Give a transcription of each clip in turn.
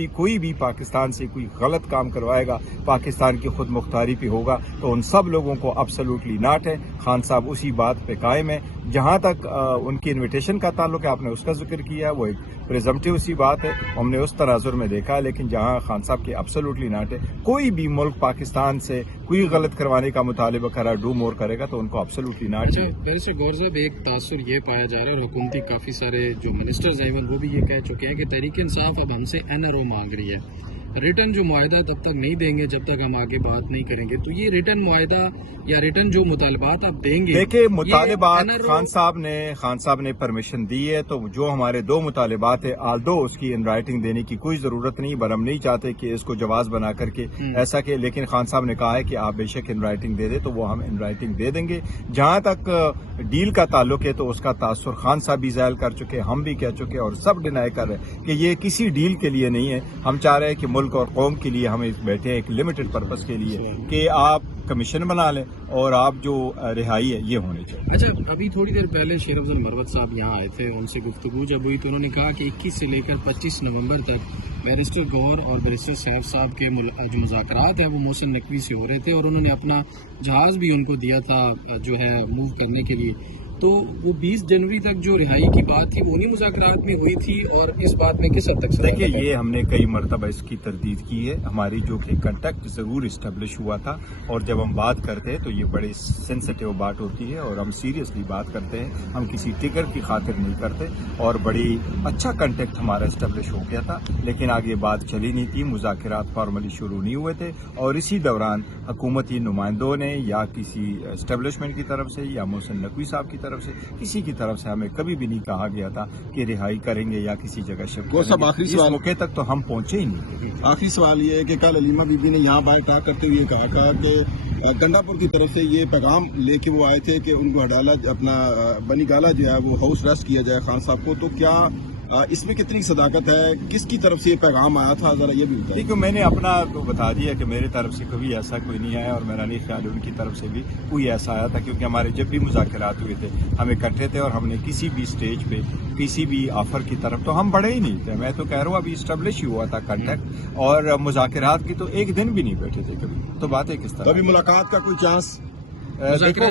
بھی کوئی بھی پاکستان سے کوئی غلط کام کروائے گا، پاکستان کی خود مختاری پہ ہوگا، تو ان سب لوگوں کو ابسلوٹلی ناٹ ہے۔ خان صاحب اسی بات پہ قائم ہے۔ جہاں تک ان کی انویٹیشن کا تعلق ہے، آپ نے اس کا ذکر کیا، وہ ایک پریزمپٹیو سی بات ہے، ہم نے اس تناظر میں دیکھا ہے، لیکن جہاں خان صاحب کے ابسلوٹلی ناٹ ہے، کوئی بھی ملک پاکستان سے کوئی غلط کروانے کا مطالبہ کرا ڈو مور کرے گا تو ان کو ابسلوٹلی ناٹ ہے۔ بیرسٹر گور صاحب، ایک تاثر یہ پایا جا رہا ہے اور حکومتی کافی سارے جو منسٹرز ہیں وہ بھی یہ کہہ چکے ہیں کہ تحریک انصاف اب ہم سے NRO مانگ رہی ہے، ریٹرن جو معاہدہ تب تک نہیں دیں گے جب تک ہم آگے بات نہیں کریں گے، تو یہ ریٹرن معاہدہ یا ریٹرن جو مطالبات آپ دیں گے، دیکھیں مطالبات خان صاحب نے پرمیشن دی ہے، تو جو ہمارے 2 مطالبات ہیں، آلدو اس کی ان رائٹنگ دینے کی کوئی ضرورت نہیں، بل ہم نہیں چاہتے کہ اس کو جواز بنا کر کے ایسا کہ، لیکن خان صاحب نے کہا ہے کہ آپ بے شک ان رائٹنگ دے دیں، تو وہ ہم ان رائٹنگ دے دیں گے۔ جہاں تک ڈیل کا تعلق ہے تو اس کا تاثر خان صاحب بھی ظاہر کر چکے، ہم بھی کہہ چکے اور سب ڈینائی کر رہے ہیں کہ یہ کسی ڈیل کے لیے نہیں ہے۔ ہم چاہ رہے ہیں کہ ملک اور قوم کے لیے ہم بیٹھے ہیں ایک لمیٹڈ پرپس کے لیے کہ آپ کمیشن بنا لیں اور آپ جو رہائی ہے یہ ہونی چاہیے۔ اچھا، ابھی تھوڑی دیر پہلے شیر افضل مروت صاحب یہاں آئے تھے، ان سے گفتگو جب ہوئی تو انہوں نے کہا کہ 21 سے لے کر 25 نومبر تک بیرسٹر گور اور بیرسٹر سیف صاحب کے جو مذاکرات ہیں وہ محسن نقوی سے ہو رہے تھے، اور انہوں نے اپنا جہاز بھی ان کو دیا تھا جو ہے موو کرنے کے لیے، تو وہ 20 جنوری تک جو رہائی کی بات تھی وہ انہی مذاکرات میں ہوئی تھی، اور اس بات میں کس حد تک دیکھیے یہ ہم نے کئی مرتبہ اس کی تردید کی ہے، ہماری جو کہ کنٹیکٹ ضرور اسٹیبلش ہوا تھا، اور جب ہم بات کرتے ہیں تو یہ بڑی سینسٹیو بات ہوتی ہے اور ہم سیریسلی بات کرتے ہیں، ہم کسی ٹکر کی خاطر نہیں کرتے، اور بڑی اچھا کنٹیکٹ ہمارا اسٹیبلش ہو گیا تھا، لیکن آگے بات چلی نہیں تھی، مذاکرات فارملی شروع نہیں ہوئے تھے، اور اسی دوران حکومتی نمائندوں نے یا کسی اسٹیبلشمنٹ کی طرف سے یا محسن نقوی صاحب کی طرف سے کسی کی طرف سے ہمیں کبھی بھی نہیں کہا گیا تھا کہ رہائی کریں گے یا کسی جگہ شفٹ کریں گے۔ اس موقع تک تو ہم پہنچے ہی نہیں۔ آخری سوال یہ ہے کہ کل علیمہ بی بی نے یہاں باہر ٹاک کرتے ہوئے کہا کہ گنڈا پور کی طرف سے یہ پیغام لے کے وہ آئے تھے کہ ان کو ہڈالہ اپنا بنی گالہ جو ہے وہ ہاؤس ریسٹ کیا جائے خان صاحب کو، تو کیا اس میں کتنی صداقت ہے؟ کس کی طرف سے یہ پیغام آیا تھا، ذرا یہ بھی بتائیے۔ دیکھو میں نے اپنا بتا دیا کہ میری طرف سے کبھی ایسا کوئی نہیں آیا، اور میرا نہیں خیال ان کی طرف سے بھی کوئی ایسا آیا تھا، کیونکہ ہمارے جب بھی مذاکرات ہوئے تھے ہم اکٹھے تھے، اور ہم نے کسی بھی سٹیج پہ کسی بھی آفر کی طرف تو ہم بڑے ہی نہیں تھے۔ میں تو کہہ رہا ہوں ابھی اسٹیبلش ہی ہوا تھا کنٹیکٹ، اور مذاکرات کی تو ایک دن بھی نہیں بیٹھے تھے کبھی، تو باتیں کس طرح؟ ابھی ملاقات کا کوئی چانس؟ دیکھو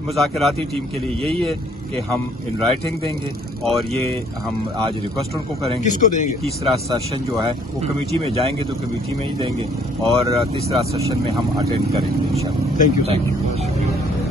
مذاکراتی ٹیم کے لیے یہی ہے کہ ہم ان رائٹنگ دیں گے، اور یہ ہم آج ریکویسٹ ان کو کریں گے۔ کس کو دیں گے؟ تیسرا سیشن جو ہے وہ کمیٹی میں جائیں گے تو کمیٹی میں ہی دیں گے، اور تیسرا سیشن میں ہم اٹینڈ کریں گے انشاءاللہ۔ Thank you.